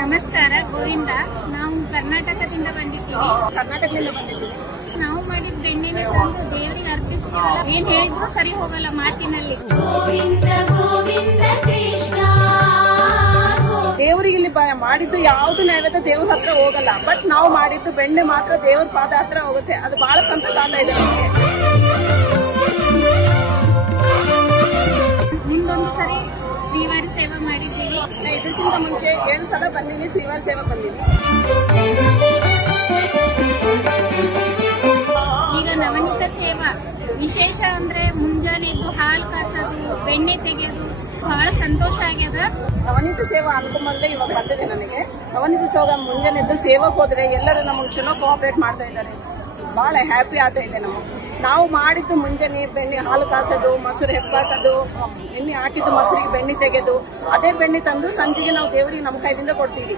ನಮಸ್ಕಾರ, ಗೋವಿಂದ. ನಾವು ಕರ್ನಾಟಕದಿಂದ ಬಂದಿದ್ದೀವಿ. ಕರ್ನಾಟಕದಿಂದ ಬಂದಿದ್ದೀವಿ. ನಾವು ಮಾಡಿದ ಬೆಣ್ಣೆನೆ ತಂದು ದೇವರಿಗೆ ಅರ್ಪಿಸ್ತೀವಲ್ಲ, ಏನ್ ಹೇಳಿದ್ರು ಸರಿ ಹೋಗಲ್ಲ ಮಾತಿನಲ್ಲಿ. ಗೋವಿಂದ ಗೋವಿಂದ ಕೃಷ್ಣ. ದೇವರಿಗೆ ಇಲ್ಲಿ ಮಾಡಿದ್ದು ಯಾವ್ದು ನೈವೇದ್ಯ ದೇವ್ರ ಹತ್ರ ಹೋಗಲ್ಲ. ಬಟ್ ನಾವು ಮಾಡಿದ್ದು ಬೆಣ್ಣೆ ಮಾತ್ರ ದೇವ್ರ ಪಾದ ಹತ್ರ ಹೋಗುತ್ತೆ. ಅದು ಬಹಳ ಸಂತೋಷ ಆಗ್ತಾ ಇದೆ ನಮಗೆ. ಮುಂದೊಂದು ಸರಿ ಶ್ರೀವಾರಿ ಸೇವೆ ಮಾಡಿದ್ದೀವಿ. ಇದಕ್ಕಿಂತ ಮುಂಚೆ 7 ಸಲ ಬಂದೀನಿ, ಶ್ರೀವಾರಿ ಸೇವೆ ಬಂದೀನಿ. ಈಗ ನವನೀತ ಸೇವಾ ವಿಶೇಷ ಅಂದ್ರೆ ಮುಂಜಾನೆ ಎದ್ದು ಹಾಲು ಕಾಸೋದು, ಬೆಣ್ಣೆ ತೆಗೆಯೋದು ಬಹಳ ಸಂತೋಷ ಆಗ್ಯದ. ನವನೀತ ಸೇವಾ ಅನ್ಕೊಂಬಂದ್ರೆ ಇವಾಗ ಬಂದಿದೆ ನನಗೆ. ನವನೀತ ಸೇವಾ ಮುಂಜಾನೆ ಎದ್ದು ಸೇವಕ್ಕೆ ಹೋದ್ರೆ ಎಲ್ಲರೂ ನಮಗೆ ಚಲೋ ಕೋಆಪರೇಟ್ ಮಾಡ್ತಾ ಇದ್ದಾರೆ. ಬಹಳ ಹ್ಯಾಪಿ ಆಗ್ತಾ ಇದೆ ನಮಗೆ. ನಾವು ಮಾಡಿದ್ದು ಮುಂಜಾನೆ ಬೆಣ್ಣೆ ಹಾಲು ಕಾಸೋದು, ಮೊಸರು ಹೆಪ್ಪಾಕೋದು, ಎಣ್ಣೆ ಹಾಕಿದ್ದು ಮೊಸರಿಗೆ ಬೆಣ್ಣೆ ತೆಗೆದು, ಅದೇ ಬೆಣ್ಣೆ ತಂದು ಸಂಜೆಗೆ ನಾವು ದೇವರಿಗೆ ನಮ್ಮ ಕೈಯಿಂದ ಕೊಡ್ತೀವಿ.